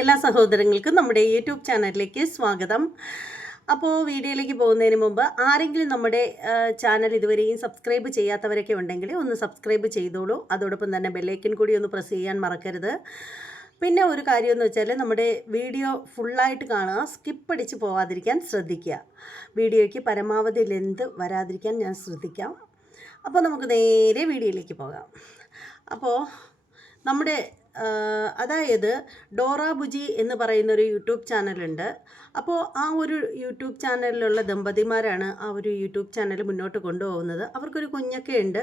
എല്ലാ സഹോദരങ്ങൾക്കും നമ്മുടെ യൂട്യൂബ് ചാനലിലേക്ക് സ്വാഗതം. അപ്പോൾ വീഡിയോയിലേക്ക് പോകുന്നതിന് മുമ്പ് ആരെങ്കിലും നമ്മുടെ ചാനൽ ഇതുവരെയും സബ്സ്ക്രൈബ് ചെയ്യാത്തവരൊക്കെ ഉണ്ടെങ്കിൽ ഒന്ന് സബ്സ്ക്രൈബ് ചെയ്തോളൂ. അതോടൊപ്പം തന്നെ ബെല്ലൈക്കൻ കൂടി ഒന്ന് പ്രസ് ചെയ്യാൻ മറക്കരുത്. പിന്നെ ഒരു കാര്യമെന്ന് വെച്ചാൽ നമ്മുടെ വീഡിയോ ഫുള്ളായിട്ട് കാണുക, സ്കിപ്പ് അടിച്ച് പോവാതിരിക്കാൻ ശ്രദ്ധിക്കുക. വീഡിയോയ്ക്ക് പരമാവധി ലെന്ത് വരാതിരിക്കാൻ ഞാൻ ശ്രദ്ധിക്കാം. അപ്പോൾ നമുക്ക് നേരെ വീഡിയോയിലേക്ക് പോകാം. അപ്പോൾ നമ്മുടെ അതായത് ഡോറ ബുജി എന്ന് പറയുന്നൊരു യൂട്യൂബ് ചാനലുണ്ട്. അപ്പോൾ ആ ഒരു യൂട്യൂബ് ചാനലിലുള്ള ദമ്പതിമാരാണ് ആ ഒരു യൂട്യൂബ് ചാനൽ മുന്നോട്ട് കൊണ്ടുപോകുന്നത്. അവർക്കൊരു കുഞ്ഞൊക്കെ ഉണ്ട്.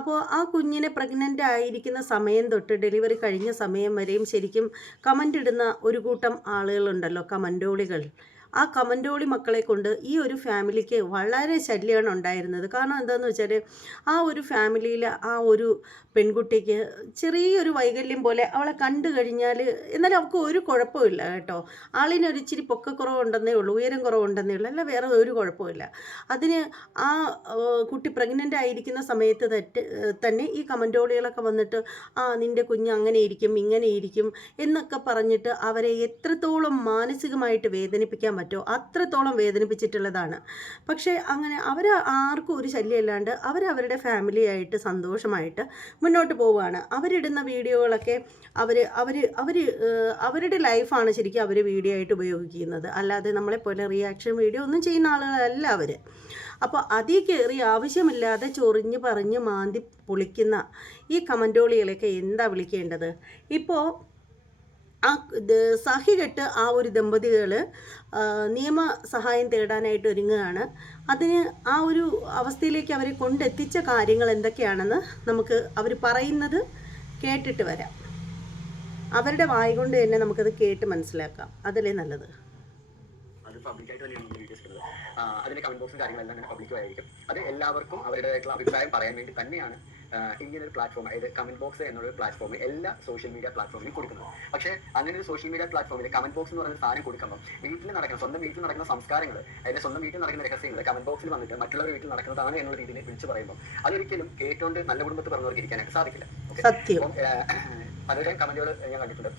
അപ്പോൾ ആ കുഞ്ഞിനെ പ്രഗ്നൻ്റ് ആയിരിക്കുന്ന സമയം തൊട്ട് ഡെലിവറി കഴിഞ്ഞ സമയം വരെയും ശരിക്കും കമൻ്റ് ഇടുന്ന ഒരു കൂട്ടം ആളുകളുണ്ടല്ലോ, കമൻ്റോളികൾ. ആ കമൻ്റോളി മക്കളെ കൊണ്ട് ഈ ഒരു ഫാമിലിക്ക് വളരെ ശല്യമാണ് ഉണ്ടായിരുന്നത്. കാരണം എന്താണെന്ന് വെച്ചാൽ ആ ഒരു ഫാമിലിയിൽ ആ ഒരു പെൺകുട്ടിക്ക് ചെറിയൊരു വൈകല്യം പോലെ അവളെ കണ്ടു കഴിഞ്ഞാൽ, എന്നാലും അവൾക്ക് ഒരു കുഴപ്പമില്ല കേട്ടോ. ആളിനൊരു ഇച്ചിരി പൊക്കക്കുറവുണ്ടെന്നേ ഉള്ളൂ, ഉയരം കുറവുണ്ടെന്നേ ഉള്ളൂ, അല്ല വേറെ ഒരു കുഴപ്പമില്ല. അതിന് ആ കുട്ടി പ്രഗ്നൻ്റ് ആയിരിക്കുന്ന സമയത്ത് തന്നെ ഈ കമൻ്റോളികളൊക്കെ വന്നിട്ട് നിൻ്റെ കുഞ്ഞ് അങ്ങനെ ഇരിക്കും ഇങ്ങനെ ഇരിക്കും എന്നൊക്കെ പറഞ്ഞിട്ട് അവരെ എത്രത്തോളം മാനസികമായിട്ട് വേദനിപ്പിക്കാൻ പറ്റുമോ അത്രത്തോളം വേദനിപ്പിച്ചിട്ടുള്ളതാണ്. പക്ഷേ അങ്ങനെ അവർ ആർക്കും ഒരു ശല്യമില്ലാണ്ട് അവരവരുടെ ഫാമിലിയായിട്ട് സന്തോഷമായിട്ട് മുന്നോട്ട് പോവുകയാണ്. അവരിടുന്ന വീഡിയോകളൊക്കെ അവരുടെ ലൈഫാണ് ശരിക്കും അവർ വീഡിയോ ആയിട്ട് ഉപയോഗിക്കുന്നത്. അല്ലാതെ നമ്മളെപ്പോലെ റിയാക്ഷൻ വീഡിയോ ഒന്നും ചെയ്യുന്ന ആളുകളല്ല അവർ. അപ്പോൾ അതിൽ കയറി ആവശ്യമില്ലാതെ ചൊറിഞ്ഞ് പറഞ്ഞ് മാന്തി പൊളിക്കുന്ന ഈ കമൻ്റോളികളൊക്കെ എന്താ വിളിക്കേണ്ടത്? ഇപ്പോൾ ആ സഹികെട്ട് ആ ഒരു ദമ്പതികൾ നിയമ സഹായം തേടാനായിട്ട് ഒരുങ്ങുകയാണ്. അതിന് ആ ഒരു അവസ്ഥയിലേക്ക് അവരെ കൊണ്ടെത്തിച്ച കാര്യങ്ങൾ എന്തൊക്കെയാണെന്ന് നമുക്ക് അവർ പറയുന്നത് കേട്ടിട്ട് വരാം. അവരുടെ വായ കൊണ്ട് തന്നെ നമുക്കത് കേട്ട് മനസ്സിലാക്കാം. അതല്ലേ നല്ലത്. അത് പബ്ലിക്കായിട്ട് തന്നെയാണ് നമ്മൾ വീഡിയോസ് ഇടുന്നത്. അതിന്റെ കമന്റ് ബോക്സും കാര്യങ്ങളെല്ലാം അങ്ങനെ പബ്ലിക്കും ആയിരിക്കും. അത് എല്ലാവർക്കും അവരുടേതായിട്ടുള്ള അഭിപ്രായം പറയാൻ വേണ്ടി തന്നെയാണ് ഇങ്ങനൊരു പ്ലാറ്റ്ഫോം, അതായത് കമന്റ് ബോക്സ് എന്നുള്ള പ്ലാറ്റ്ഫോം എല്ലാ സോഷ്യൽ മീഡിയ പ്ലാറ്റ്ഫോമിലും കൊടുക്കുന്നത്. പക്ഷേ അങ്ങനെ ഒരു സോഷ്യൽ മീഡിയ പ്ലാറ്റ്ഫോമിൽ കമന്റ് ബോക്സ് എന്ന് പറയുന്ന സാധനം കൊടുക്കുമ്പോൾ സ്വന്തം വീട്ടിൽ നടക്കുന്ന സംസ്കാരങ്ങൾ, അതിന്റെ സ്വന്തം വീട്ടിൽ നടക്കുന്ന രഹസ്യങ്ങൾ കമന്റ് ബോക്സിൽ വന്നിട്ട് മറ്റുള്ളവർ വീട്ടിൽ നടക്കുന്നതാണ് എന്നുള്ള രീതിയിൽ വിളിച്ചു പറയുമ്പോൾ അതൊരിക്കലും കേട്ടോണ്ട് നല്ല കുടുംബത്തിൽ പറഞ്ഞവർക്ക് ഇരിക്കാനായിട്ട് സാധിക്കില്ല. പലരുടെയും കമന്റുകൾ ഞാൻ കണ്ടിട്ടുണ്ട്.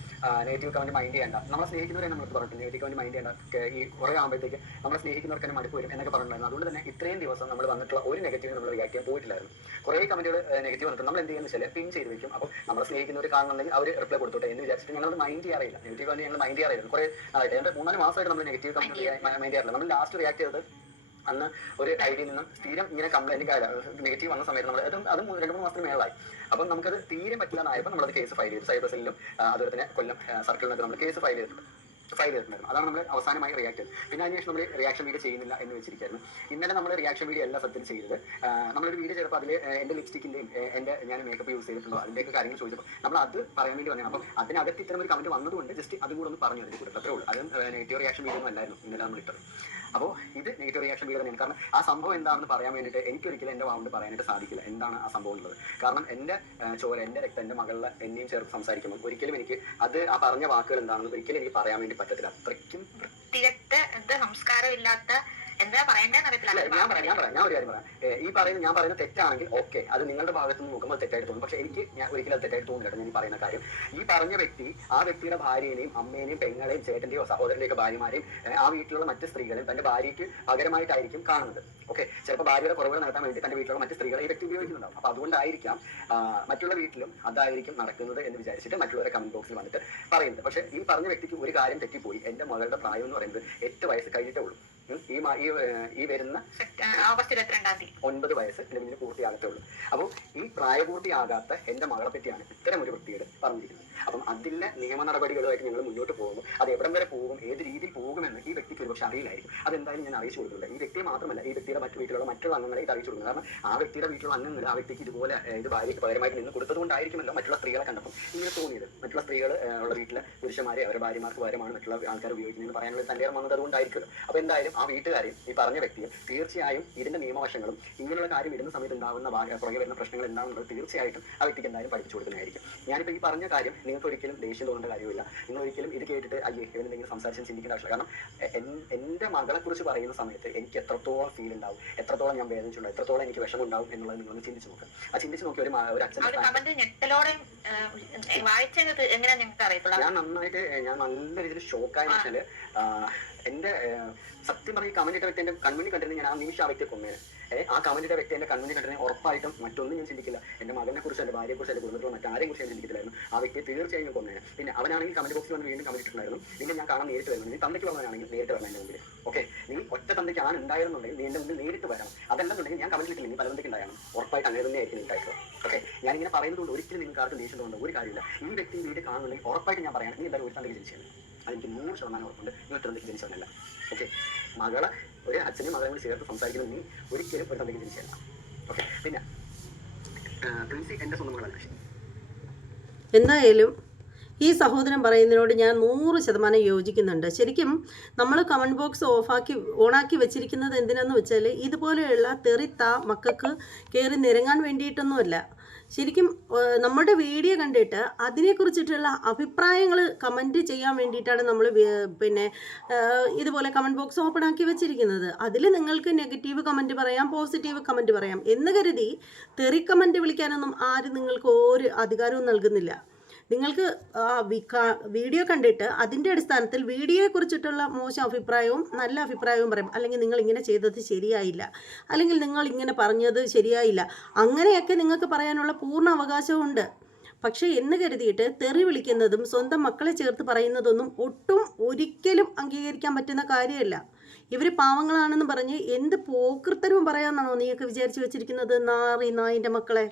നെഗറ്റീവ് കമന്റ് മൈൻഡ് ചെയ്യേണ്ട, നമ്മളെ സ്നേഹിക്കുന്നവരെ നമ്മൾ പറഞ്ഞിട്ടുണ്ട്. നെഗറ്റീവ് കമന്റ് മൈൻഡ് ചെയ്യേണ്ട, ഈ കുറേ ആകുമ്പോഴത്തേക്ക് നമ്മളെ സ്നേഹിക്കുന്നവർക്ക് തന്നെ മടുപ്പ് വരും എന്നൊക്കെ പറഞ്ഞിട്ടുണ്ടായിരുന്നു. അതുകൊണ്ട് തന്നെ ഇത്രയും ദിവസം നമ്മൾ വന്നിട്ടുള്ള ഒരു നെഗറ്റീവ് നമ്മൾ റിയാക്ട് ചെയ്യാൻ പോയിട്ടില്ലായിരുന്നു. കുറേ കമന്റുകൾ നെഗറ്റീവ് വന്നിട്ട് നമ്മൾ എന്ത് ചെയ്യുന്ന വെച്ചാൽ പിൻ ചെയ്ത് വെക്കും. അപ്പോൾ നമ്മളെ സ്നേഹിക്കുന്നവർ കാണുന്നുണ്ടെങ്കിൽ അവർ റിപ്ലൈ കൊടുത്തോട്ടെ എന്ന് വിചാരിച്ചിട്ട് ഞങ്ങൾ മൈൻഡ് ചെയ്യാറില്ല. നെഗറ്റീവ് കമന്റ് ഞങ്ങൾ മൈൻഡ് ചെയ്യാറില്ല. കുറേ നാളായിട്ട്, എൻ്റെ 3-4 മാസമായിട്ട് നമ്മൾ നെഗറ്റീവ് കമന്റ് മൈൻഡ് ചെയ്യാറില്ല. നമ്മൾ ലാസ്റ്റ് റിയാക്ട് ചെയ്തത് അന്ന് ഒരു ഐഡിയിൽ നിന്നും സ്ഥിരം ഇങ്ങനെ കംപ്ലൈന്റ് നെഗറ്റീവ് വന്ന സമയത്ത് നമ്മൾ അത് 2-3 മാസത്തിന് മേളായി. അപ്പം നമുക്കത് തീരെ പറ്റില്ലെന്നായപ്പോൾ നമ്മളത് കേസ് ഫയൽ ചെയ്തു. സൈബർ സെല്ലിലും അതുപോലെ തന്നെ കൊല്ലം സർക്കിളിനൊക്കെ നമ്മൾ കേസ് ഫയൽ ചെയ്തിട്ടുണ്ടായിരുന്നു. അതാണ് നമ്മൾ അവസാനമായി റിയാക്ട് ചെയ്തത്. പിന്നെ അതിനുശേഷം നമ്മൾ റിയാക്ഷൻ വീഡിയോ ചെയ്യുന്നില്ല എന്ന് വെച്ചിരിക്കുന്നു. ഇന്നലെ നമ്മൾ റിയാക്ഷൻ വീഡിയോ എല്ലാ സത്യത്തിൽ ചെയ്തത്. നമ്മളൊരു വീഡിയോ ചെയ്തപ്പോൾ അതിൽ എൻ്റെ ലിപ്സ്റ്റിക്കിൻ്റെയും ഞാൻ മേക്കപ്പ് യൂസ് ചെയ്തിട്ടുണ്ടോ അതിൻ്റെയൊക്കെ കാര്യങ്ങൾ ചോദിച്ചപ്പോൾ നമ്മൾ അത് പറയാൻ വേണ്ടി വന്നതാണ്. അപ്പം അതിനകത്ത് ഇത്തരം ഒരു കമന്റ് വന്നതുകൊണ്ട് ജസ്റ്റ് അതും കൂടെ ഒന്ന് പറഞ്ഞു അതിൽ കൂടെ അത്രേ ഉള്ളൂ. അതും നെഗറ്റീവ് റിയാക്ഷൻ വീഡിയോ ഒന്നും അല്ലായിരുന്നു ഇന്നലെ നമ്മൾ ഇട്ടത്. അപ്പോൾ ഇത് നെഗറ്റീവ് റിയാക്ഷൻ വീഡിയോ തന്നെയാണ്. കാരണം ആ സംഭവം എന്താണെന്ന് പറയാൻ വേണ്ടിയിട്ട് എനിക്കൊരിക്കലും എൻ്റെ വാവുകൊണ്ട് പറയാനായിട്ട് സാധിക്കില്ല എന്താണ് ആ സംഭവം ഉള്ളത്. കാരണം എൻ്റെ ചോര, എൻ്റെ രക്തം, എൻ്റെ മകളിലെ എന്നെയും ചേർത്ത് സംസാരിക്കുമ്പോൾ ഒരിക്കലും എനിക്ക് അത് ആ പറഞ്ഞ വാക്കുകൾ എന്താണെന്ന് ഒരിക്കലും എനിക്ക് പറയാൻ വേണ്ടി പറ്റത്തില്ല. അത്രയ്ക്കും സംസ്കാരമില്ലാത്ത എന്താ പറയേണ്ടതെന്ന് അറിയത്തില്ല. ഞാൻ ഒരു കാര്യം പറയാം. ഞാൻ പറയുന്ന തെറ്റാണെങ്കിൽ ഓക്കെ, അത് നിങ്ങളുടെ ഭാഗത്ത് നിന്ന് നോക്കുമ്പോൾ തെറ്റായിട്ട് തോന്നും. പക്ഷെ എനിക്ക് ഒരിക്കലും അത് തെറ്റായിട്ട് തോന്നില്ല. ഞാൻ പറയുന്ന കാര്യം, ഈ പറഞ്ഞ വ്യക്തി ആ വ്യക്തിയുടെ ഭാര്യനെയും അമ്മേനെയും പെങ്ങളെയും ചേട്ടന്റെയോ സഹോദരന്റെയോ ഒക്കെ ഭാര്യമാരെയും ആ വീട്ടിലുള്ള മറ്റ് സ്ത്രീകളെയും തന്റെ ഭാര്യയ്ക്ക് പകരമായിട്ടായിരിക്കും കാണുന്നത്. ഓക്കെ, ചിലപ്പോൾ ഭാര്യയുടെ കുറവുകൾ നടത്താൻ വേണ്ടി തന്റെ വീട്ടിലുള്ള മറ്റ് സ്ത്രീകളെ ഈ വ്യക്തി ഉപയോഗിക്കുന്നുണ്ടാവും. അപ്പൊ അതുകൊണ്ടായിരിക്കാം മറ്റുള്ള വീട്ടിലും അതായിരിക്കും നടക്കുന്നത് എന്ന് വിചാരിച്ചിട്ട് മറ്റുള്ളവരെ കമന്റ് ബോക്സിൽ വന്നിട്ട് പറയുന്നത്. പക്ഷെ ഈ പറഞ്ഞ വ്യക്തിക്ക് ഒരു കാര്യം തെറ്റിപ്പോയി. എന്റെ മകളുടെ പ്രായം എന്ന് പറയുന്നത് 8 വയസ്സ് കഴിഞ്ഞിട്ടേ ഉള്ളൂ. ഈ വരുന്ന ഓഗസ്റ്റ് 22 9 വയസ്സ് എന്റെ വീട്ടിൽ പൂർത്തിയാകത്തേ ഉള്ളൂ. അപ്പോൾ ഈ പ്രായപൂർത്തിയാകാത്ത എന്റെ മകളെ പറ്റിയാണ് ഇത്തരം ഒരു വൃത്തികേട് പറഞ്ഞിരിക്കുന്നത്. അപ്പം അതിലെ നിയമ നടപടികളുമായിട്ട് ഞങ്ങൾ മുന്നോട്ട് പോകുമ്പോൾ അത് എവിടം വരെ പോകും, ഏത് രീതിയിൽ പോകുമെന്ന് ഈ വ്യക്തിക്ക് ഒരുപക്ഷെ അറിയില്ലായിരിക്കും. അതെന്തായാലും ഞാൻ അറിയിച്ചു കൊടുക്കുന്നുണ്ട്. ഈ വ്യക്തിയെ മാത്രമല്ല, ഈ വ്യക്തിയുടെ മറ്റു വീട്ടിലുള്ള മറ്റുള്ള അംഗങ്ങളെ ഇത് അറിയിച്ചു കൊടുക്കുന്നത്. കാരണം ആ വ്യക്തിയുടെ വീട്ടിലുള്ള അംഗങ്ങൾ ആ വ്യക്തിക്ക് ഇതുപോലെ ഇത് ഭാര്യയ്ക്ക് പകരമായിട്ട് നിന്ന് കൊടുത്തതുകൊണ്ടായിരിക്കുമല്ലോ മറ്റുള്ള സ്ത്രീകളെ കണ്ടപ്പോൾ ഇങ്ങനെ തോന്നിയത്. മറ്റുള്ള സ്ത്രീകൾ ഉള്ള വീട്ടിലെ പുരുഷന്മാരെ അവരുടെ ഭാര്യമാർക്ക് പകരമാണ് മറ്റുള്ള ആൾക്കാർ ഉപയോഗിക്കുന്നതെന്ന് പറയാനുള്ള തന്റെ വന്നത് അതുകൊണ്ടായിരിക്കുമല്ലോ. അപ്പോൾ എന്തായാലും ആ വീട്ടുകാരെയും ഈ പറഞ്ഞ വ്യക്തിയെ തീർച്ചയായും ഇതിന്റെ നിയമവശങ്ങളും ഇങ്ങനെയുള്ള കാര്യം ഇടുന്ന സമയത്ത് ഉണ്ടാകുന്ന പുറകെ വരുന്ന പ്രശ്നങ്ങൾ എന്താണെന്നുള്ളത് തീർച്ചയായിട്ടും ആ വ്യക്തിക്ക് എന്തായാലും പഠിപ്പിച്ചു കൊടുക്കുന്നതായിരിക്കും. ഞാനിപ്പോൾ ഈ പറഞ്ഞ കാര്യം നിങ്ങൾക്ക് ഒരിക്കലും ദേഷ്യം തോന്നേണ്ട കാര്യമില്ല. നിങ്ങൾ ഒരിക്കലും ഇത് കേട്ടിട്ട് അയ്യേ എന്തെങ്കിലും സംസാരിച്ച് ചിന്തിക്കേണ്ട ആവശ്യമില്ല. കാരണം എൻ്റെ മകളെ കുറിച്ച് പറയുന്ന സമയത്ത് എനിക്ക് എത്രത്തോളം ഫീൽ ഉണ്ടാവും, എത്രത്തോളം ഞാൻ വേദനിച്ചിട്ടുണ്ടാവും, എത്രത്തോളം എനിക്ക് വിഷമം ഉണ്ടാവും എന്നുള്ളത് നിങ്ങളൊന്ന് ചിന്തിച്ച് നോക്കുക. ആ ചിന്തിച്ച് നോക്കി ഒരു അച്ഛൻ ഞാൻ നല്ല രീതിയിൽ ഷോക്കായെന്ന് വെച്ചാല് എന്റെ സത്യം പറഞ്ഞ കമന്റ് ഇട്ട വ്യക്തി എന്റെ കൺമുന്നിൽ കണ്ടിരുന്ന ഞാൻ ആ നിമിഷം ആ വ്യക്തിയെ കൊന്നേനെ. ആ കമന്റ് ഇട്ട വ്യക്തി എന്റെ കൺമുന്നിൽ കണ്ടിരുന്ന ഉറപ്പായിട്ടും മറ്റൊന്നും ഞാൻ ചിന്തിക്കില്ല. എന്റെ മകനെ കുറിച്ച്, എന്റെ ഭാര്യയെ കുറിച്ച്, എന്റെ കുടുംബത്തിലോ മറ്റാരെയും കുറിച്ച് ഞാൻ ചിന്തിക്കില്ലായിരുന്നു. ആ വ്യക്തിയെ തീർച്ചയായും കൊന്നേനെ. പിന്നെ അവനാണെങ്കിൽ കമന്റ് ബോക്സിൽ വന്ന് വീണ്ടും കമന്റ് ഇട്ടിട്ടുണ്ടായിരുന്നു, നിന്നെ ഞാൻ കാണാൻ നേരിട്ട് വരുന്നു, നീ തന്തയ്ക്ക് വന്നതാണെങ്കിൽ നേരിട്ട് വരണം എന്റെ മുമ്പിൽ. ഓക്കെ, നീ ഒറ്റ തന്തയ്ക്ക് ആണ് ഉണ്ടായിരുന്നുണ്ടെങ്കിൽ നീ എന്റെ മുന്നിൽ നേരിട്ട് വരണം. അതല്ലെന്നുണ്ടെങ്കിൽ ഞാൻ കമന്റ് ഇട്ടില്ല, നീ പലതന്തയ്ക്ക് ഉണ്ടായിരുന്നു. ഉറപ്പായിട്ട് അങ്ങനെ തന്നെ ആയിരിക്കും ഉണ്ടായിട്ടുള്ളത്. ഓക്കെ, ഞാനിങ്ങനെ പറയുന്നതുകൊണ്ട് ഒരിക്കലും നിങ്ങൾക്ക് ആർക്കും ദേഷ്യം തോന്നുന്നത് ഒരു കാര്യമില്ല. ഈ വ്യക്തി വീട് കാണുന്നുണ്ടെങ്കിൽ ഉറപ്പായിട്ട് ഞാൻ പറയാം, നീ എന്തായാലും ഒരു തന്തയ്ക്ക് ജനിച്ചത്. അതെനിക്ക് 100% ഉറപ്പുണ്ട്. നീ ഒരു തന്തയ്ക്ക് ജനിച്ചതല്ല. ഓക്കെ, മകളെ ഒരു അച്ഛനും മകളെ കൂടി ചേർത്ത് സംസാരിക്കുന്നത് നീ ഒരിക്കലും ഒരു തന്തയ്ക്ക് ജനിച്ചതല്ല. ഓക്കെ, പിന്നെ പ്രിൻസി എൻ്റെ സ്വന്തം മകളല്ല. എന്തായാലും ഈ സഹോദരൻ പറയുന്നതിനോട് ഞാൻ 100% യോജിക്കുന്നുണ്ട്. ശരിക്കും നമ്മൾ കമൻറ്റ് ബോക്സ് ഓണാക്കി വെച്ചിരിക്കുന്നത് എന്തിനാന്ന് വെച്ചാൽ ഇതുപോലെയുള്ള തെറിത്ത മക്കൾക്ക് കയറി നിരങ്ങാൻ വേണ്ടിയിട്ടൊന്നുമല്ല. ശരിക്കും നമ്മുടെ വീഡിയോ കണ്ടിട്ട് അതിനെക്കുറിച്ചിട്ടുള്ള അഭിപ്രായങ്ങൾ കമൻറ്റ് ചെയ്യാൻ വേണ്ടിയിട്ടാണ് നമ്മൾ പിന്നെ ഇതുപോലെ കമൻറ്റ് ബോക്സ് ഓപ്പൺ ആക്കി വെച്ചിരിക്കുന്നത്. അതിൽ നിങ്ങൾക്ക് നെഗറ്റീവ് കമൻറ്റ് പറയാം, പോസിറ്റീവ് കമൻറ്റ് പറയാം എന്ന് കരുതി തെറി കമൻറ്റ് വിളിക്കാനൊന്നും ആരും നിങ്ങൾക്ക് ഒരു അധികാരവും നൽകുന്നില്ല. നിങ്ങൾക്ക് വീഡിയോ കണ്ടിട്ട് അതിൻ്റെ അടിസ്ഥാനത്തിൽ വീഡിയോയെക്കുറിച്ചിട്ടുള്ള മോശം അഭിപ്രായവും നല്ല അഭിപ്രായവും പറയും. അല്ലെങ്കിൽ നിങ്ങൾ ഇങ്ങനെ ചെയ്തത് ശരിയായില്ല, അല്ലെങ്കിൽ നിങ്ങൾ ഇങ്ങനെ പറഞ്ഞത് ശരിയായില്ല, അങ്ങനെയൊക്കെ നിങ്ങൾക്ക് പറയാനുള്ള പൂർണ്ണ അവകാശമുണ്ട്. പക്ഷേ എന്ന് കരുതിയിട്ട് തെറി വിളിക്കുന്നതും സ്വന്തം മക്കളെ ചേർത്ത് പറയുന്നതൊന്നും ഒരിക്കലും അംഗീകരിക്കാൻ പറ്റുന്ന കാര്യമല്ല. ഇവർ പാവങ്ങളാണെന്ന് പറഞ്ഞ് എന്ത് പോക്കൃത്തരവും പറയാമെന്നാണോ നീയൊക്കെ വിചാരിച്ച് വെച്ചിരിക്കുന്നത്? നായിൻ്റെ മക്കളെ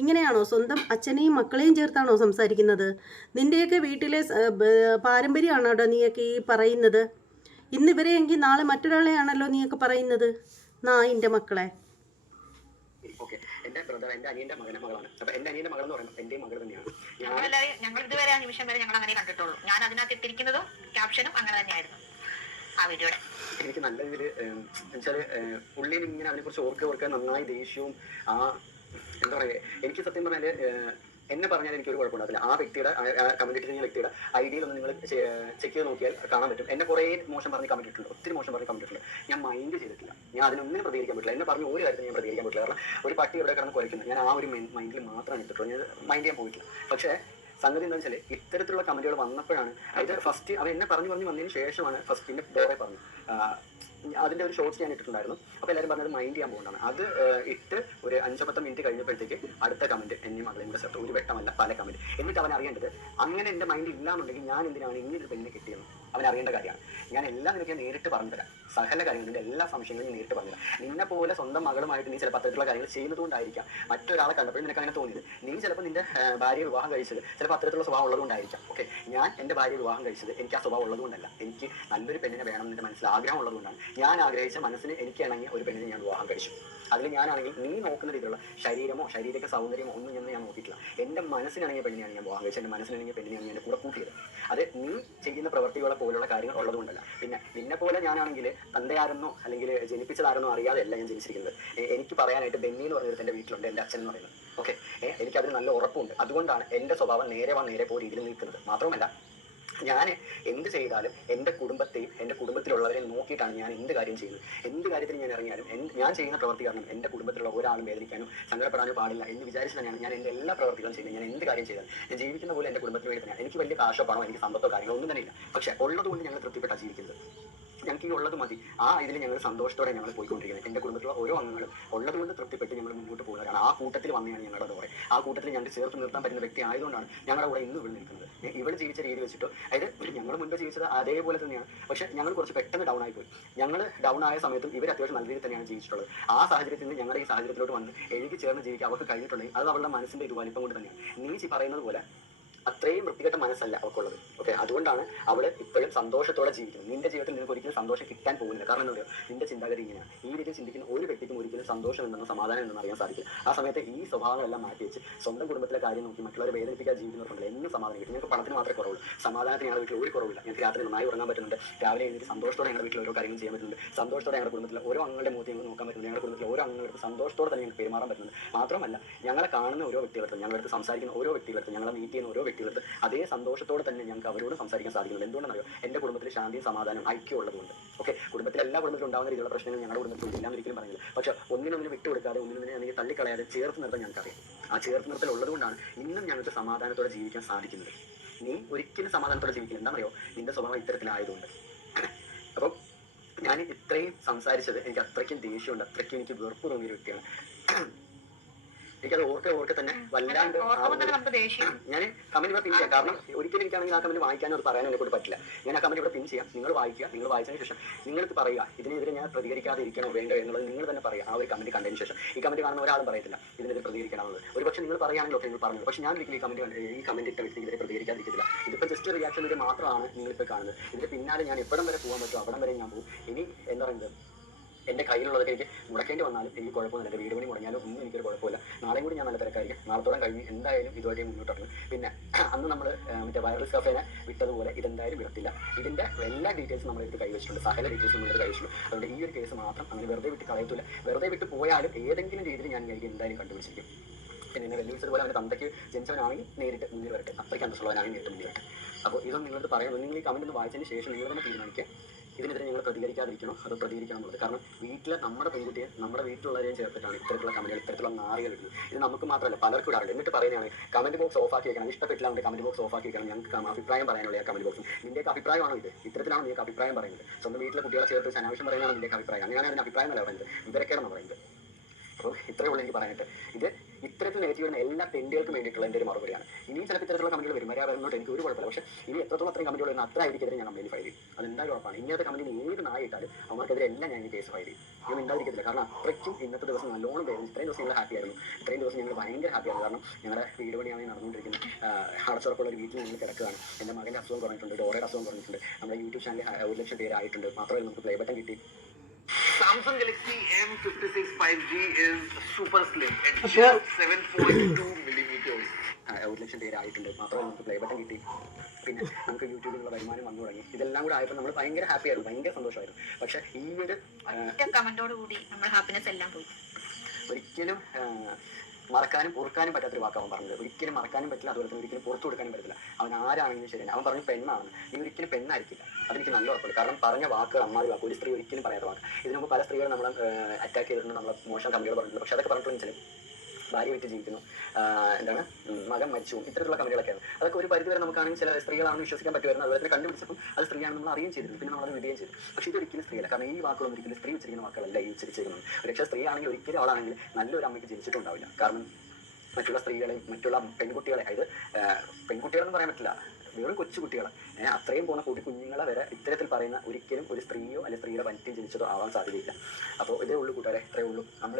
ഇങ്ങനെയാണോ സ്വന്തം അച്ഛനെയും മക്കളെയും ചേർത്താണോ സംസാരിക്കുന്നത്? നിൻ്റെയൊക്കെ വീട്ടിലെ പാരമ്പര്യമാണോ നീയൊക്കെ ഈ പറയുന്നത്? ഇന്നിവരെയെങ്കിൽ നാളെ മറ്റൊരാളെയാണല്ലോ നീയൊക്കെ പറയുന്നത്, നായിൻ്റെ മക്കളെ. എന്റെ ബ്രദർ എന്റെ അനിയന്റെ മകളാണ്. അപ്പൊ എന്റെ അനിയന്റെ മകൾ എന്ന് പറയുമ്പോൾ എന്റെയും മകൾ തന്നെയാണ്. ഞങ്ങൾ ഇതുവരെ ആ നിമിഷം വരെ ഞങ്ങൾ അങ്ങനെ കണ്ടിട്ടുള്ളൂ. ഞാൻ അതിനകത്ത് ഇട്ടിരിക്കുന്നതും ക്യാപ്ഷനും അങ്ങനെ തന്നെയായിരുന്നു ആ വീഡിയോയുടെ. എനിക്ക് നല്ല രീതിയിൽ വെച്ചാല് പുള്ളിയിൽ ഇങ്ങനെ അതിനെ കുറിച്ച് ഓർക്കാൻ നന്നായി ദേഷ്യവും എന്താ പറയുക, എനിക്ക് സത്യം പറഞ്ഞാല് എന്നെ പറഞ്ഞാൽ എനിക്കൊരു കുഴപ്പമുണ്ടാവില്ല. ആ വ്യക്തിയുടെ കമന്റ് ഇട്ടിരുന്ന വ്യക്തിയുടെ ഐഡിയയിൽ ഒന്ന് നിങ്ങൾ ചെക്ക് ചെയ്ത് നോക്കിയാൽ കാണാൻ പറ്റും. എന്നെ കുറേ മോശം പറഞ്ഞ് കമന്റ് ഇട്ടിട്ടുണ്ട്, ഒത്തിരി മോശം പറഞ്ഞ് കമന്റ് ഇട്ടിട്ടുണ്ട്. ഞാൻ മൈൻഡ് ചെയ്തിട്ടില്ല, ഞാൻ അതിനൊന്നിനും പ്രതികരിക്കാൻ പറ്റില്ല. എന്നെ പറഞ്ഞ ഒരു കാര്യത്തിൽ ഞാൻ പ്രതികരിക്കാൻ പറ്റില്ല. കാരണം ഒരു പട്ടി ഇവിടെ കിടന്ന് കുരയ്ക്കുന്നു, ഞാൻ ആ ഒരു മൈൻഡിൽ മാത്രമാണ് ഇട്ടിട്ടുള്ളൂ, ഞാൻ മൈൻഡ് ചെയ്യാൻ പോയിട്ടില്ല. പക്ഷേ സംഗതി എന്താ വെച്ചാൽ ഇത്തരത്തിലുള്ള കമന്റുകൾ വന്നപ്പോഴാണ്, അതായത് ഫസ്റ്റ് അവൻ എന്നെ പറഞ്ഞു വന്നതിന് ശേഷമാണ് ഫസ്റ്റ് പിന്നെ വേറെ പറഞ്ഞു അതിൻ്റെ ഒരു ഷോർട്സ് ഞാൻ ഇട്ടിട്ടുണ്ടായിരുന്നു. അപ്പോൾ എല്ലാവരും പറഞ്ഞത് മൈൻഡ് ചെയ്യാൻ പോകേണ്ടതാണ്. അത് ഇട്ട് ഒരു 5-10 മിനിറ്റ് കഴിഞ്ഞപ്പോഴത്തേക്ക് അടുത്ത കമന്റ് എന്നെയും മകളെയും കൂടെ ചേർത്ത് ഒരു വെട്ടമല്ല പല കമന്റ്. എന്നിട്ട് അവൻ അറിയേണ്ടത് അങ്ങനെ എൻ്റെ മൈൻഡ് ഇല്ലാന്നുണ്ടെങ്കിൽ ഞാൻ എന്തിനാണ് ഇങ്ങനൊരു പെണ്ണിനെ കിട്ടിയെന്ന് അവൻ അറിയേണ്ട കാര്യമാണ്. ഞാൻ എല്ലാം നിനക്ക് നേരിട്ട് പറഞ്ഞു തരാം, സകല കാര്യങ്ങളും നിന്റെ എല്ലാ സംശയങ്ങളും ഞാൻ നേരിട്ട് പറഞ്ഞു തരാം. നിന്നെ പോലെ സ്വന്തം മകളുമായിട്ട് നീ ചിലപ്പോൾ അത്തരത്തിലുള്ള കാര്യങ്ങൾ ചെയ്യുന്നതുകൊണ്ടായിരിക്കാം മറ്റൊരാളെ കണ്ടപ്പോഴും നിനക്ക് അങ്ങനെ തോന്നിയത്. നീ ചിലപ്പോൾ നിന്റെ ഭാര്യയെ വിവാഹം കഴിച്ചത് ചിലപ്പോൾ അത്തരത്തിലുള്ള സ്വഭാവം ഉള്ളതുകൊണ്ടായിരിക്കാം. ഓക്കെ, ഞാൻ എൻ്റെ ഭാര്യയെ വിവാഹം കഴിച്ചത് എനിക്ക് ആ സ്വഭാവം ഉള്ളതുകൊണ്ടല്ല, എനിക്ക് നല്ലൊരു പെണ്ണിനെ വേണം എൻ്റെ മനസ്സിൽ ആഗ്രഹം ഉള്ളതുകൊണ്ടാണ്. ഞാൻ ആഗ്രഹിച്ച മനസ്സിന് എനിക്ക് ഇണങ്ങിയ ഒരു പെണ്ണിനെ ഞാൻ വിവാഹം കഴിച്ചു. അതിൽ ഞാനാണെങ്കിൽ നീ നോക്കുന്ന രീതിയിലുള്ള ശരീരമോ ശരീരക സൗന്ദര്യമോ ഒന്നും ഞാൻ നോക്കിയിട്ടില്ല. എൻ്റെ മനസ്സിനിണങ്ങിയ പെണ്ണിനെയാണ് ഞാൻ വിവാഹം കഴിച്ചത്, എൻ്റെ മനസ്സിനിണങ്ങിയ പെണ്ണിനെയാണ് ഞാൻ കൂടെ കൂട്ടിയത്. അത് നീ ചെയ്യുന്ന പ്രവൃത്തികളെ പോലുള്ള കാര്യങ്ങൾ ഉള്ളതുകൊണ്ടല്ല. പിന്നെ നിന്നെ പോലെ ഞാനാണെങ്കിൽ തന്റെയാരെന്നോ അല്ലെങ്കിൽ ജനിപ്പിച്ചതാരെന്നോ അറിയാതെയല്ല ഞാൻ ജനിച്ചിരിക്കുന്നത്. എനിക്ക് പറയാനായിട്ട് ബെന്നി എന്ന് പറഞ്ഞിട്ട് എൻ്റെ വീട്ടിലുണ്ട്, എൻ്റെ അച്ഛൻ എന്ന് പറയുന്നത്. ഓക്കെ, എനിക്കതിന് നല്ല ഉറപ്പുണ്ട്. അതുകൊണ്ടാണ് എൻ്റെ സ്വഭാവം നേരെ പോ രീതിയിൽ നിൽക്കുന്നത്. മാത്രമല്ല ഞാൻ എന്ത് ചെയ്താലും എൻ്റെ കുടുംബത്തെയും എൻ്റെ കുടുംബത്തിലുള്ളവരെ നോക്കിയിട്ടാണ് ഞാൻ എന്ത് കാര്യം ചെയ്യുന്നത്. എന്ത് കാര്യത്തിന് ഞാൻ ഇറങ്ങിയാലും ഞാൻ ചെയ്യുന്ന പ്രവൃത്തി കാരണം എൻ്റെ കുടുംബത്തിലുള്ള ഒരാളും വേദനിക്കാനോ സങ്കടപ്പെടാനോ പാടില്ല എന്ന് വിചാരിച്ച് തന്നെയാണ് ഞാൻ എൻ്റെ എല്ലാ പ്രവർത്തികളും ചെയ്യുന്നത്. ഞാൻ എന്ത് കാര്യം ചെയ്താലും ഞാൻ ജീവിക്കുന്ന പോലെ എൻ്റെ കുടുംബത്തിന് വേണ്ടി തന്നെയാണ്. എനിക്ക് വലിയ കാശോ പണോ എനിക്ക് സമ്പത്തോ കാര്യങ്ങളോ ഒന്നും തന്നെ ഇല്ല. പക്ഷേ ഉള്ളതുകൊണ്ട് ഞങ്ങൾ തൃപ്തിപ്പെട്ടാണ് ജീവിക്കുന്നത്. ഞങ്ങൾക്ക് ഈ ഉള്ളത് മതി. ആ ഇതിൽ ഞങ്ങൾ സന്തോഷത്തോടെ ഞങ്ങൾ പോയിക്കൊണ്ടിരിക്കുന്നത്. എൻ്റെ കുടുംബത്തിലുള്ള ഓരോ അംഗങ്ങളും ഉള്ളതുകൊണ്ട് തൃപ്തിപ്പെട്ട് ഞങ്ങൾ മുന്നോട്ട് പോകുന്നവരാണ്. ആ കൂട്ടത്തിൽ വന്നെയാണ് ഞങ്ങളുടെ കൂടെ. ആ കൂട്ടത്തിൽ ഞങ്ങൾക്ക് ചേർത്ത് നിർത്താൻ പറ്റുന്ന വ്യക്തി ആയതുകൊണ്ടാണ് ഞങ്ങളുടെ കൂടെ ഇന്ന് ഇവിടെ നിൽക്കുന്നത്. ഇവിടെ ജീവിച്ച രീതി വെച്ചിട്ടോ, അതായത് ഞങ്ങൾ മുൻപ് ജീവിച്ചത് അതേപോലെ തന്നെയാണ്. പക്ഷേ ഞങ്ങൾ കുറച്ച് പെട്ടെന്ന് ഡൗൺ ആയിപ്പോയി. ഞങ്ങൾ ഡൗൺ ആയ സമയത്തും ഇവർ അത്യാവശ്യം നല്ല രീതിയിൽ തന്നെയാണ് ജീവിച്ചിട്ടുള്ളത്. ആ സാഹചര്യത്തിൽ നിന്ന് ഞങ്ങളുടെ ഈ സാഹചര്യത്തിലോട്ട് വന്ന് എഴുതി ചേർന്ന് ജീവിക്കാൻ അവർക്ക് കഴിഞ്ഞിട്ടുണ്ടെങ്കിൽ അത് അവളുടെ മനസ്സിൻ്റെ ഇത് വലിപ്പം കൊണ്ട് തന്നെയാണ്. നീ പറയുന്നത് പോലെ അത്രയും വൃത്തികെട്ട മനസ്സല്ല അവൾക്കുള്ളത്. ഓക്കെ, അതുകൊണ്ടാണ് അവൾ ഇപ്പോഴും സന്തോഷത്തോടെ ജീവിക്കുന്നത്. നിന്റെ ജീവിതത്തിൽ നിനക്ക് ഒരിക്കലും സന്തോഷം കിട്ടാൻ പോകുന്നില്ല. കാരണം എന്താ പറയുക, നിന്റെ ചിന്താഗതി ഇങ്ങനെയാണ്. ഈ രീതിയിൽ ചിന്തിക്കുന്ന ഒരു വ്യക്തിക്കും ഒരിക്കലും സന്തോഷം ഉണ്ടെന്നോ സമാധാനം ഉണ്ടെന്ന് അറിയാൻ സാധിക്കില്ല. ആ സമയത്ത് ഈ സ്വഭാവങ്ങളെല്ലാം മാറ്റി വെച്ച് സ്വന്തം കുടുംബത്തിലെ കാര്യം നോക്കി മറ്റുള്ളവരെ വേദനിപ്പിക്കാൻ ജീവിക്കുന്നവരുണ്ട് എന്നും സമാധാനം കിട്ടും. നിങ്ങൾക്ക് പണത്തിന് മാത്രമേ കുറവുള്ളൂ, സമാധാനത്തിന് ഞങ്ങളുടെ വീട്ടിൽ ഒരു കുറവില്ല. ഞങ്ങൾക്ക് രാത്രി നന്നായി ഉറങ്ങാൻ പറ്റുന്നുണ്ട്, രാവിലെ എഴുതി സന്തോഷത്തോടെ ഞങ്ങളുടെ വീട്ടിൽ ഓരോ കാര്യങ്ങൾ ചെയ്യാൻ പറ്റുന്നുണ്ട്, സന്തോഷത്തോടെ ഞങ്ങളുടെ കുടുംബത്തിലെ ഓരോ അംഗങ്ങളുടെ മുഖത്ത് ഞങ്ങൾ നോക്കാൻ പറ്റുന്നുണ്ട്, ഞങ്ങളുടെ കുടുംബത്തിലെ ഓരോ അംഗങ്ങൾക്ക് സന്തോഷത്തോടെ തന്നെ ഞങ്ങൾക്ക് പെരുമാറാൻ പറ്റുന്നുണ്ട്. മാത്രമല്ല ഞങ്ങളെ കാണുന്ന ഓരോ വ്യക്തികളെടുത്തും ഞങ്ങളുടെ സംസാരിക്കുന്ന ഓരോ വ്യക്തികളെടുത്തും ഞങ്ങളെ മീറ്റ് ചെയ്യുന്ന ഓരോ വ്യക്തികളടുത്ത് അതേ സന്തോഷത്തോടെ തന്നെ ഞങ്ങൾക്ക് അവരോട് സംസാരിക്കാൻ സാധിക്കുന്നുണ്ട്. എന്തുകൊണ്ടെന്നറിയോ? എൻ്റെ കുടുംബത്തിൽ ശാന്തിയും സമാധാനവും ഐക്യം ഉള്ളതുകൊണ്ട്. ഓക്കെ, കുടുംബത്തിൽ എല്ലാ കുടുംബത്തിലും ഉണ്ടാകുന്ന രീതിയിലുള്ള പ്രശ്നങ്ങൾ ഞങ്ങളുടെ കുടുംബത്തിൽ ഇല്ലാന്ന് ഒരിക്കലും പറയുന്നത്. പക്ഷേ ഒന്നിനൊന്നിന് വിട്ടുകൊടുക്കാതെ ഒന്നിനൊന്നിനെ അല്ലെങ്കിൽ തള്ളിക്കളയാതെ ചേർത്ത് നിർത്താൻ ഞങ്ങൾക്കറിയാം. ആ ചേർത്ത് നിർത്തൽ ഉള്ളതുകൊണ്ടാണ് ഇന്നും ഞങ്ങൾക്ക് സമാധാനത്തോടെ ജീവിക്കാൻ സാധിക്കുന്നത്. നീ ഒരിക്കലും സമാധാനത്തോടെ ജീവിക്കില്ല. എന്താണെന്നറിയോ? നിന്റെ സ്വഭാവം ഇത്തരത്തിലായതുകൊണ്ട്. അപ്പം ഞാൻ ഇത്രയും സംസാരിച്ചത് എനിക്ക് അത്രയ്ക്കും ദേഷ്യമുണ്ട്, അത്രയ്ക്കും എനിക്ക് വെറുപ്പ് തോന്നിയൊരു വ്യക്തിയാണ്. എനിക്കത് ഓർക്കെ തന്നെ വല്ലാണ്ട് ഞാൻ കമന്റ് ഇവിടെ പിൻ ചെയ്യാം. കാരണം ഒരിക്കലും എനിക്കാണെങ്കിൽ ആ കമന്റ് വായിക്കാനോ അത് പറയാനോ എന്നെ കൊണ്ട് പറ്റില്ല. ഞാൻ ആ കമന്റ് ഇവിടെ പിൻ ചെയ്യാം. നിങ്ങൾ വായിക്കുക. നിങ്ങൾ വായിച്ചതിന് ശേഷം നിങ്ങൾക്ക് പറയുക ഇതിനെതിരെ ഞാൻ പ്രതികരിക്കാതെ ഇരിക്കണോ വേണ്ടോ എന്നുള്ളത് നിങ്ങൾ തന്നെ പറയുക. ആ ഒരു കമന്റ് കണ്ടതിന് ശേഷം ഈ കമന്റ് കാണുന്ന ഒരാളും പറയത്തില്ല ഇതിനെതിരെ പ്രതികരിക്കണമെന്നത്. ഒരു പക്ഷേ നിങ്ങൾ പറയുകയാണെങ്കിൽ ഒക്കെ നിങ്ങൾ പറഞ്ഞു. പക്ഷേ ഞാൻ ഒരിക്കലും ഈ കമന്റ് ഇട്ട വ്യക്തിക്കെതിരെ പ്രതികരിക്കാതിരിക്കത്തില്ല. ഇതിപ്പോൾ ജസ്റ്റ് റിയാക്ഷൻ വീഡിയോ മാത്രമാണ് നിങ്ങളിപ്പോൾ കാണുന്നത്. ഇതിന്റെ പിന്നാലെ ഞാൻ എവിടം വരെ പോകാൻ പറ്റും അവിടം വരെ ഞാൻ പോകും. ഇനി എന്താ പറയുന്നത്, എൻ്റെ കയ്യിലുള്ളതൊക്കെ എനിക്ക് മുടക്കേണ്ടി വന്നാലും എനിക്ക് കുഴപ്പമൊന്നുമില്ല. എൻ്റെ വീട് പണി മുടങ്ങിയാലും ഒന്നും എനിക്കൊരു കുഴപ്പമില്ല. നാളെയും കൂടി ഞാൻ നല്ല തിരക്കായിരിക്കും. നാളത്തോളം കഴിഞ്ഞ് എന്തായാലും ഇതുവരെ മുന്നോട്ടിറങ്ങും. പിന്നെ അന്ന് നമ്മൾ മറ്റേ വൈറൽസ് കഫേനെ വിട്ടതുപോലെ ഇതെന്തായാലും വിടത്തില്ല. ഇതിൻ്റെ എല്ലാ ഡീറ്റെയിൽസും നമ്മളെടുത്ത് കൈവച്ചിട്ടുണ്ട്. സകല ഡീറ്റെയിൽസും നമ്മളെടുത്ത് കൈവച്ചിട്ടുണ്ട്. അതുകൊണ്ട് ഈ ഒരു കേസ് മാത്രം അങ്ങനെ വെറുതെ വിട്ട് കളയത്തില്ല. വെറുതെ വിട്ട് പോയാലും ഏതെങ്കിലും രീതിയിൽ ഞാൻ എന്തായാലും കണ്ടുപിടിച്ചിരിക്കും. പിന്നെ എന്നെ വെല്ലുവിളിച്ചതുപോലെ അവൻ്റെ തന്തയ്ക്ക് ജനിച്ചവനാണെങ്കിൽ നേരിട്ട് മുന്നിൽ വരട്ടെ. അത്രയ്ക്ക് അന്തസ്സുള്ളവനാണെങ്കിൽ നേരിട്ട് മുന്നിൽ വരട്ടെ. അപ്പോൾ ഇതൊന്നും നിങ്ങളത് പറയുന്നത് നിങ്ങൾ ഈ കമന്റ് ഒന്ന് വായിച്ചതിന് ശേഷം നിങ്ങൾ തന്നെ തീരുമാനിക്കുക ഇതിനെതിരെ നിങ്ങൾ പ്രതികരിക്കാതിരിക്കണോ അതോ പ്രതികരിക്കണം എന്നുള്ളത്. കാരണം വീട്ടിലെ നമ്മുടെ പെൺകുട്ടിയെ നമ്മുടെ വീട്ടിലുള്ളവരെയും ചേർത്തിട്ടാണ് ഇത്തരത്തിലുള്ള കമന്റുകൾ ഇത്തരത്തിലുള്ള നാറികൾ ഇടുന്നത്. ഇത് നമുക്ക് മാത്രമല്ല പലർക്കും ഇടാറുണ്ട്. എന്നിട്ട് പറയുന്നതാണ് കമന്റ് ബോക്സ് ഓഫ് ആക്കി വെക്കണം, ഇഷ്ടപ്പെട്ടില്ല അവൻ്റെ കമന്റ് ബോക്സ് ഓഫ് ആക്കി വെക്കണം, ഞങ്ങൾക്ക് അഭിപ്രായം പറയാനുള്ള ആ കമന്റ് ബോക്സ്. നിന്റെയൊക്കെ അഭിപ്രായമാണോ ഇത്? ഇത്തരത്തിലാണ് നിങ്ങൾക്ക് അഭിപ്രായം പറയുന്നത്. സ്വന്തം വീട്ടിലെ കുട്ടികളെ ചേർത്ത് അനാവശ്യം പറയുന്നതാണ് നിന്റെ അഭിപ്രായം. അങ്ങനെയാണ് അതിൻ്റെ അഭിപ്രായം അല്ല പറയുന്നത്, ഇവരൊക്കെയാണ് പറയുന്നത്. അപ്പോൾ ഇത്രയേ ഉള്ളൂ എനിക്ക് പറയാനായിട്ട്. ഇത് ഇത്തരത്തിൽ നെഗറ്റീവ് വരുന്ന എല്ലാ തെണ്ടുകൾക്കും വേണ്ടിയിട്ടുള്ള എൻ്റെ ഒരു മറുപടിയാണ്. ഇനിയും ചിലപ്പോൾ ഇത്തരത്തിലുള്ള കമന്റുകൾ വരും. വരുന്നോട്ട് എനിക്ക് ഒരു കുഴപ്പമില്ല. പക്ഷേ ഇനി എത്രത്തോളം അത്രയും കമന്റുകൾ വരുന്ന അത്ര ആയിരിക്കെതിരെ ഞാൻ കമ്പനി ഫയൽ ചെയ്യും. അതെന്തായാലും ഉറപ്പാണ്. ഇങ്ങനത്തെ കമന്റിന് ഏത് നായിട്ടാലും അവർക്കെതിരെ എല്ലാം ഞാൻ കേസ് ഫയൽ ചെയ്യും. ഞാൻ ഉണ്ടായിരിക്കത്തില്ല. കാരണം അത്രയ്ക്കും ഇന്നത്തെ ദിവസം നല്ലോണം പേരും. ഇത്രയും ദിവസം ഞങ്ങൾ ഹാപ്പി ആയിരുന്നു. ഇത്രയും ദിവസം ഞങ്ങൾ ഭയങ്കര ഹാപ്പിയാണ്. കാരണം ഞങ്ങളുടെ വീട് പണിയാണ് നടന്നുകൊണ്ടിരിക്കുന്നത്. അടച്ചുറപ്പുള്ള ഒരു വീട്ടിൽ ഞങ്ങൾ കിടക്കുകയാണ്. എൻ്റെ മകൻ്റെ അസുഖം കുറഞ്ഞിട്ടുണ്ട്, ഡോറയുടെ അസുഖം കുറഞ്ഞിട്ടുണ്ട്. നമ്മുടെ യൂട്യൂബ് ചാനൽ 1 ലക്ഷം പേരായിട്ടുണ്ട്. മാത്രമല്ല നമുക്ക് പ്ലേ ബട്ടൺ കിട്ടി. Samsung Galaxy M56 5G is super slim at just 7.2 millimeters. 1 ലക്ഷം പേരായിട്ടുണ്ട്. മാത്രമല്ല നമുക്ക് പ്ലേ ബട്ടൺ കിട്ടി. പിന്നെ നമുക്ക് യൂട്യൂബിലുള്ള വരുമാനം വന്നു തുടങ്ങി. ഇതെല്ലാം കൂടെ ആയപ്പോൾ നമ്മൾ ഭയങ്കര ഹാപ്പി ആയിരുന്നു, ഭയങ്കര സന്തോഷമായിരുന്നു. പക്ഷേ ഈ ഒരു കമന്റോട് കൂടി നമ്മുടെ ഹാപ്പിനെസ് എല്ലാം പോയി. ഒരിക്കലും മറക്കാനും പൊറുക്കാനും പറ്റാത്തൊരു വാക്കാവൻ പറഞ്ഞത്. ഒരിക്കലും മറക്കാനും പറ്റില്ല, അതുപോലെ തന്നെ ഒരിക്കലും പുറത്തു കൊടുക്കാനും പറ്റില്ല. അവൻ ആരാണെങ്കിലും ശരി. അവൻ പറഞ്ഞു പെണ്ണാണെന്ന്. നീ ഒരിക്കലും പെണ്ണായിരിക്കില്ല, അതെനിക്ക് നല്ല ഉറപ്പുണ്ട്. കാരണം പറഞ്ഞ വാക്ക് അമ്മാതി വാക്ക് ഒരു സ്ത്രീ ഒരിക്കലും പറയാത്ത വാക്ക്. ഇതിനു മുമ്പ് പല സ്ത്രീകൾ നമ്മളെ അറ്റാക്ക് ചെയ്തിട്ടുണ്ട്, നമ്മളെ മോശം കമന്റുകൾ പറഞ്ഞിട്ടുണ്ട്. പക്ഷേ അതൊക്കെ പറഞ്ഞിട്ടുള്ള വെച്ചാൽ ഭാര്യ വിട്ട് ജീവിക്കുന്നു, എന്താണ് മകൻ മരിച്ചു, ഇത്തരത്തിലുള്ള കമന്റുകളൊക്കെയാണ്. അതൊക്കെ ഒരു പരിധി വരെ നമുക്കാണെങ്കിൽ ചില സ്ത്രീകളാണെന്ന് വിശ്വസിക്കാൻ പറ്റുമായിരുന്നു. അതുപോലെ തന്നെ കണ്ടുപിടിച്ചപ്പോൾ അത് സ്ത്രീയാണ് നമ്മൾ അറിയുകയും ചെയ്തിരുന്നു. പിന്നെ നമ്മളത് വിടുകയും ചെയ്തു. പക്ഷേ ഇതൊരിക്കലും സ്ത്രീയല്ല. കാരണം ഈ വാക്കുകളൊന്നും ഒരിക്കലും സ്ത്രീ ഉച്ചരിക്കുന്ന വാക്കുകളല്ല ഈ ഉച്ചരിച്ചിരിക്കുന്നത്. പക്ഷേ സ്ത്രീ ആണെങ്കിൽ ഒരിക്കലും അവളാണെങ്കിൽ നല്ലൊരു അമ്മയ്ക്ക് ജനിച്ചിട്ടുണ്ടാവില്ല. കാരണം മറ്റുള്ള സ്ത്രീകളെയും മറ്റുള്ള പെൺകുട്ടികളെ, അതായത് പെൺകുട്ടികളെന്ന് പറയാൻ പറ്റില്ല, വെറും കൊച്ചുകുട്ടികളെ അത്രയും പോകുന്ന കുഞ്ഞുങ്ങളെ വരെ ഇത്തരത്തിൽ പറയുന്ന ഒരിക്കലും ഒരു സ്ത്രീയോ അല്ലെങ്കിൽ സ്ത്രീയുടെ വനിറ്റയും ജനിച്ചതോ ആവാൻ സാധ്യതയില്ല. അപ്പോൾ ഇതേ ഉള്ളൂ കൂട്ടുകാരെ, ഇത്രയേ ഉള്ളൂ. നമ്മൾ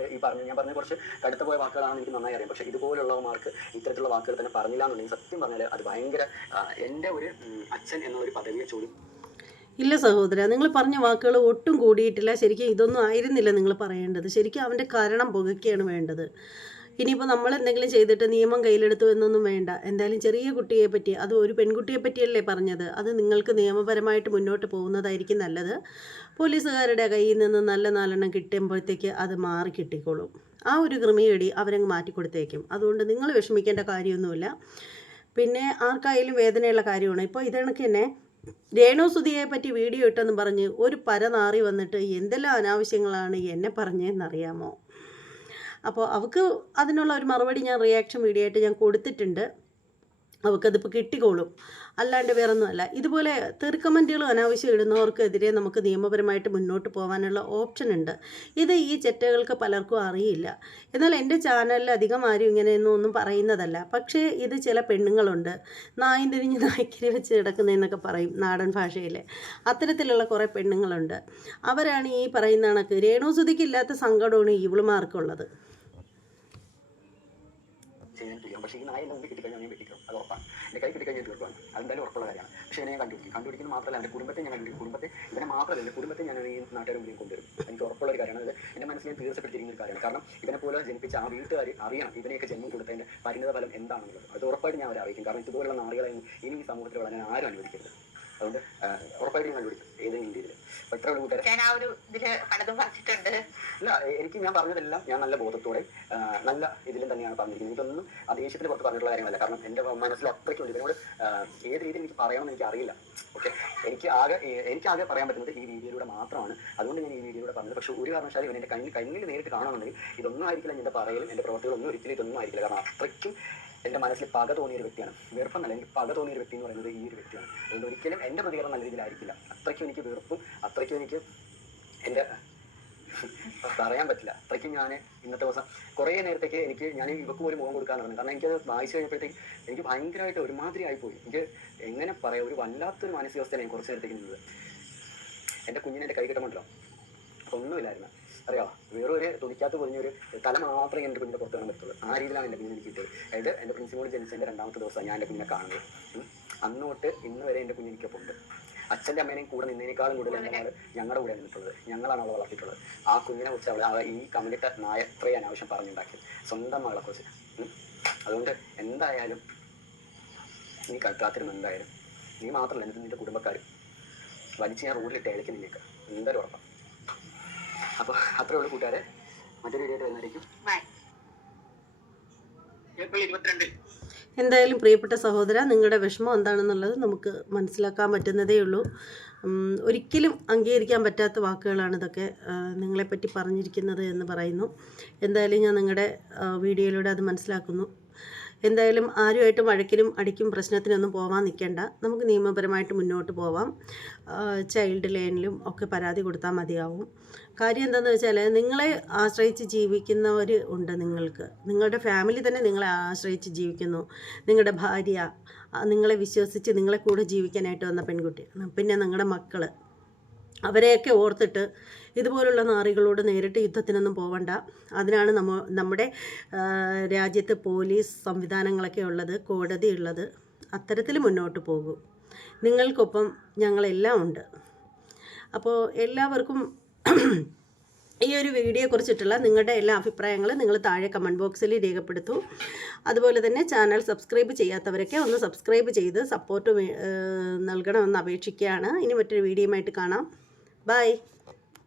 ഞാൻ പറഞ്ഞ കുറച്ച് കടുത്ത പോയ വാക്കുകളാണെന്ന് എനിക്ക് നന്നായി അറിയാം. പക്ഷേ ഇതുപോലുള്ളവർക്ക് ഇത്തരത്തിലുള്ള വാക്കുകൾ തന്നെ പറഞ്ഞില്ല എന്നുണ്ടെങ്കിൽ സത്യം പറഞ്ഞാൽ അത് ഭയങ്കര എൻ്റെ ഒരു അച്ഛൻ എന്നൊരു പദവിയെ ചോദ്യം. ഇല്ല സഹോദര, നിങ്ങൾ പറഞ്ഞ വാക്കുകൾ ഒട്ടും കൂടിയിട്ടില്ല. ശരിക്കും ഇതൊന്നും ആയിരുന്നില്ല നിങ്ങൾ പറയേണ്ടത്. ശരിക്കും അവൻ്റെ കാരണം പുകയ്ക്കുകയാണ് വേണ്ടത്. ഇനിയിപ്പോൾ നമ്മൾ എന്തെങ്കിലും ചെയ്തിട്ട് നിയമം കയ്യിലെടുത്തു എന്നൊന്നും വേണ്ട. എന്തായാലും ചെറിയ കുട്ടിയെ പറ്റി, അത് ഒരു പെൺകുട്ടിയെ പറ്റിയല്ലേ പറഞ്ഞത്, അത് നിങ്ങൾക്ക് നിയമപരമായിട്ട് മുന്നോട്ട് പോകുന്നതായിരിക്കും നല്ലത്. പോലീസുകാരുടെ കയ്യിൽ നിന്ന് നല്ല 4 എണ്ണം കിട്ടുമ്പോഴത്തേക്ക് അത് മാറി കിട്ടിക്കോളും. ആ ഒരു ക്രിമിയടി അവരങ്ങ് മാറ്റിക്കൊടുത്തേക്കും. അതുകൊണ്ട് നിങ്ങൾ വിഷമിക്കേണ്ട കാര്യമൊന്നുമില്ല. പിന്നെ ആർക്കായാലും വേദനയുള്ള കാര്യമാണ്. ഇപ്പോൾ ഇതണക്ക് തന്നെ രേണു സുധിയെ പറ്റി വീഡിയോ ഇട്ടെന്ന് പറഞ്ഞ് ഒരു പരനാറി വന്നിട്ട് എന്തെല്ലാം അനാവശ്യങ്ങളാണ് എന്നെ പറഞ്ഞതെന്നറിയാമോ? അപ്പോൾ അവൾക്ക് അതിനുള്ള ഒരു മറുപടി ഞാൻ റിയാക്ഷൻ വീഡിയോ ആയിട്ട് ഞാൻ കൊടുത്തിട്ടുണ്ട്. അവൾക്കതിപ്പോൾ കിട്ടിക്കോളും, അല്ലാണ്ട് വേറൊന്നുമല്ല. ഇതുപോലെ തെറിക്കമൻറ്റുകളും അനാവശ്യം ഇടുന്നവർക്കെതിരെ നമുക്ക് നിയമപരമായിട്ട് മുന്നോട്ട് പോകാനുള്ള ഓപ്ഷൻ ഉണ്ട്. ഇത് ഈ ചെറ്റകൾക്ക് പലർക്കും അറിയില്ല. എന്നാൽ എൻ്റെ ചാനലിൽ അധികം ആരും ഇങ്ങനെയൊന്നും പറയുന്നതല്ല. പക്ഷേ ഇത് ചില പെണ്ണുങ്ങളുണ്ട്, നായും തിരിഞ്ഞ് നായ്ക്കരി വെച്ച് കിടക്കുന്നതെന്നൊക്കെ പറയും നാടൻ ഭാഷയിൽ. അത്തരത്തിലുള്ള കുറേ പെണ്ണുങ്ങളുണ്ട്. അവരാണ് ഈ പറയുന്ന കണക്ക് രേണുസുധിക്കില്ലാത്ത സങ്കടമാണ് ഇവളുമാർക്കുള്ളത്. പക്ഷേ ഈ നായ എന്നെ മുമ്പിൽ കിട്ടിക്കഴിഞ്ഞാൽ ഞാൻ വെട്ടിക്കും, അത് ഉറപ്പാണ്. എൻ്റെ കൈ കിട്ടിക്കഴിഞ്ഞാൽ തീർക്കുവാണ്, അതെന്തായാലും ഉറപ്പുള്ള കാര്യമാണ്. പക്ഷേ എന്നെ ഞാൻ കണ്ടുപിടിക്കുന്നത് മാത്രമല്ല, എൻ്റെ കുടുംബത്തെ ഞാൻ കുടുംബത്തെ ഇവനെ മാത്രമല്ല എൻ്റെ കുടുംബത്തെ ഞാൻ ഈ നാട്ടുകാരുടെ മുമ്പിൽ കൊണ്ടുവരും. എനിക്ക് ഉറപ്പുള്ള ഒരു കാര്യമാണ്. അത് എൻ്റെ മനസ്സിൽ ഞാൻ തീർച്ചപ്പെടുത്തിയിരിക്കുന്ന ഒരു കാര്യമാണ്. കാരണം ഇവനെ പോലെ ജനിപ്പിച്ച ആ വീട്ടുകാർ അറിയണം ഇവനെയൊക്കെ ജന്മം കൊടുത്തതിൻ്റെ പരിണിത ഫലം എന്താണെന്നുള്ളത്. അത് ഉറപ്പായിട്ട് ഞാൻ അവരെ അറിയിക്കും. കാരണം ഇതുപോലുള്ള നാറികളെ ഇനി ഈ സമൂഹത്തിൽ വളരാൻ ആരും അനുവദിക്കരുത്. അതുകൊണ്ട് ഉറപ്പായിട്ടും കണ്ടുപിടിക്കും ഏതെങ്കിലും രീതിയിൽ. എത്ര കൂട്ടുകാരെ ഞാൻ ആ ഒരു ഇതില് പലതും പറഞ്ഞിട്ടുണ്ട്. അല്ല, ഞാൻ പറഞ്ഞതെല്ലാം ഞാൻ നല്ല ബോധത്തോടെ നല്ല ഇതിലും തന്നെയാണ് പറഞ്ഞിരിക്കുന്നത്. ഇതൊന്നും ആ ദേഷ്യത്തിന് പുറത്ത് പറഞ്ഞിട്ടുള്ള കാര്യങ്ങളല്ല. കാരണം എൻ്റെ മനസ്സിൽ അത്രയ്ക്കുണ്ട് ഇതിനോട് ഏത് രീതിയിൽ എനിക്ക് പറയണമെന്ന് എനിക്ക് അറിയില്ല. ഓക്കെ, എനിക്കാകെ പറയാൻ പറ്റുന്നത് ഈ വീഡിയോയിലൂടെ മാത്രമാണ്. അതുകൊണ്ട് ഞാൻ ഈ വീഡിയോയിലൂടെ പറഞ്ഞത്. പക്ഷേ ഒരു കാരണവശാലും ഇവൻ എൻ്റെ കണ്ണിൽ നേരിട്ട് കാണണമെന്നുണ്ടെങ്കിൽ ഇതൊന്നും ആയിരിക്കില്ല എൻ്റെ പറയലും എൻ്റെ പ്രവർത്തികളൊന്നും ഒരിക്കലും ഇതൊന്നും ആയിരിക്കില്ല. കാരണം അത്രയ്ക്കും എൻ്റെ മനസ്സിൽ പക തോന്നിയൊരു വ്യക്തിയാണ്. വെറുപ്പെന്നല്ല, എനിക്ക് പക തോന്നിയൊരു വ്യക്തി എന്ന് പറയുന്നത് ഈ ഒരു വ്യക്തിയാണ്. അതുകൊണ്ട് ഒരിക്കലും എൻ്റെ പ്രതികരണം നല്ല രീതിയിലായിരിക്കില്ല. അത്രയ്ക്കും എനിക്ക് വെറുപ്പും അത്രയ്ക്കും എനിക്ക് എൻ്റെ പറയാൻ പറ്റില്ല. അത്രയ്ക്കും ഞാൻ ഇന്നത്തെ ദിവസം കുറേ നേരത്തേക്ക് ഞാൻ ഇവക്ക് ഒരു മുഖം കൊടുക്കാൻ പറഞ്ഞു. കാരണം എനിക്കത് വായിച്ചു കഴിഞ്ഞപ്പോഴത്തേക്ക് എനിക്ക് ഭയങ്കരമായിട്ട് ഒരുമാതിരി ആയിപ്പോയി. എനിക്ക് എങ്ങനെ പറയാം, ഒരു വല്ലാത്തൊരു മാനസികാവസ്ഥയാണ് ഞാൻ കുറച്ച് നേരത്തേക്ക് നിന്നത്. എൻ്റെ കുഞ്ഞിനെ എൻ്റെ കൈ കിട്ടുമ്പോഴല്ലോ ഒന്നുമില്ലായിരുന്നു, അറിയാമോ? വേറൊരു തുണിക്കകത്ത് പൊതിഞ്ഞൊരു തല മാത്രമേ എൻ്റെ കുഞ്ഞിൻ്റെ പുറത്ത് കാണാൻ പറ്റുള്ളൂ. ആ രീതിയിലാണ് എൻ്റെ കുഞ്ഞിനെ കിട്ടിയത്. അതായത് എൻ്റെ പ്രിൻസിമോൾ ജനിച്ചതിൻ്റെ 2ാമത്തെ ദിവസമാണ് ഞാൻ എൻ്റെ കുഞ്ഞിനെ കാണുന്നത്. അന്ന് തൊട്ട് ഇന്ന് വരെ എൻ്റെ കുഞ്ഞിനിക്കൊപ്പം ഉണ്ട്. അച്ഛൻ്റെ അമ്മേനെയും കൂടെ നിന്നതിനേക്കാളും കൂടുതൽ ഞങ്ങളുടെ കൂടെ നിന്നിട്ടുള്ളത്. ഞങ്ങളാണ് അവളെ വളർത്തിയിട്ടുള്ളത്. ആ കുഞ്ഞിനെ കുറിച്ച് അവളെ ഈ കമന്റിട്ട നായ എത്രയും അനാവശ്യം പറഞ്ഞുണ്ടാക്കിയത് സ്വന്തം മകളെ കുറിച്ച്. അതുകൊണ്ട് എന്തായാലും നീ കാത്തിരുന്നു. എന്തായാലും നീ മാത്രമല്ല, എന്നിട്ട് നിന്റെ കുടുംബക്കാരും വലിച്ച് ഞാൻ റോഡിലിട്ട് ഇളക്കി നിന്നേക്ക് എന്തായാലും ഉറപ്പാണ്. അപ്പോൾ അത്രേ ഉള്ളൂ കൂട്ടുകാരെ. മറ്റൊരു വീഡിയോ ആയിട്ട് വരുന്നതായിരിക്കും. ഏപ്രിൽ 22 എന്തായാലും പ്രിയപ്പെട്ട സഹോദര, നിങ്ങളുടെ വിഷമം എന്താണെന്നുള്ളത് നമുക്ക് മനസ്സിലാക്കാൻ പറ്റുന്നതേ ഉള്ളൂ. ഒരിക്കലും അംഗീകരിക്കാൻ പറ്റാത്ത വാക്കുകളാണ് ഇതൊക്കെ നിങ്ങളെപ്പറ്റി പറഞ്ഞിരിക്കുന്നത് എന്ന് പറയുന്നു. എന്തായാലും ഞാൻ നിങ്ങളുടെ വീഡിയോയിലൂടെ അത് മനസ്സിലാക്കുന്നു. എന്തായാലും ആരുമായിട്ടും വഴക്കിനും അടിക്കും പ്രശ്നത്തിനൊന്നും പോകാൻ നിൽക്കേണ്ട. നമുക്ക് നിയമപരമായിട്ട് മുന്നോട്ട് പോവാം. ചൈൽഡ് ലൈനിലും ഒക്കെ പരാതി കൊടുത്താൽ മതിയാവും. കാര്യം എന്താണെന്ന് വെച്ചാൽ, നിങ്ങളെ ആശ്രയിച്ച് ജീവിക്കുന്നവർ ഉണ്ട്. നിങ്ങളുടെ ഫാമിലി തന്നെ നിങ്ങളെ ആശ്രയിച്ച് ജീവിക്കുന്നു. നിങ്ങളുടെ ഭാര്യ, നിങ്ങളെ വിശ്വസിച്ച് നിങ്ങളെ കൂടെ ജീവിക്കാനായിട്ട് വന്ന പെൺകുട്ടി, പിന്നെ നിങ്ങളുടെ മക്കൾ, അവരെയൊക്കെ ഓർത്തിട്ട് ഇതുപോലുള്ള നാറികളോട് നേരിട്ട് യുദ്ധത്തിനൊന്നും പോവണ്ട. അതിനാണ് നമ്മുടെ രാജ്യത്ത് പോലീസ് സംവിധാനങ്ങളൊക്കെ ഉള്ളത്, കോടതി ഉള്ളത്. അത്തരത്തിൽ മുന്നോട്ട് പോകും. നിങ്ങൾക്കൊപ്പം ഞങ്ങളെല്ലാം ഉണ്ട്. അപ്പോൾ എല്ലാവർക്കും ഈ ഒരു വീഡിയോയെക്കുറിച്ചിട്ടുള്ള നിങ്ങളുടെ എല്ലാ അഭിപ്രായങ്ങളും നിങ്ങൾ താഴെ കമൻറ്റ് ബോക്സിൽ രേഖപ്പെടുത്തൂ. അതുപോലെ തന്നെ ചാനൽ സബ്സ്ക്രൈബ് ചെയ്യാത്തവരൊക്കെ ഒന്ന് സബ്സ്ക്രൈബ് ചെയ്ത് സപ്പോർട്ട് നൽകണമെന്ന് അപേക്ഷിക്കുകയാണ്. ഇനി മറ്റൊരു വീഡിയോയുമായിട്ട് കാണാം. ബൈ.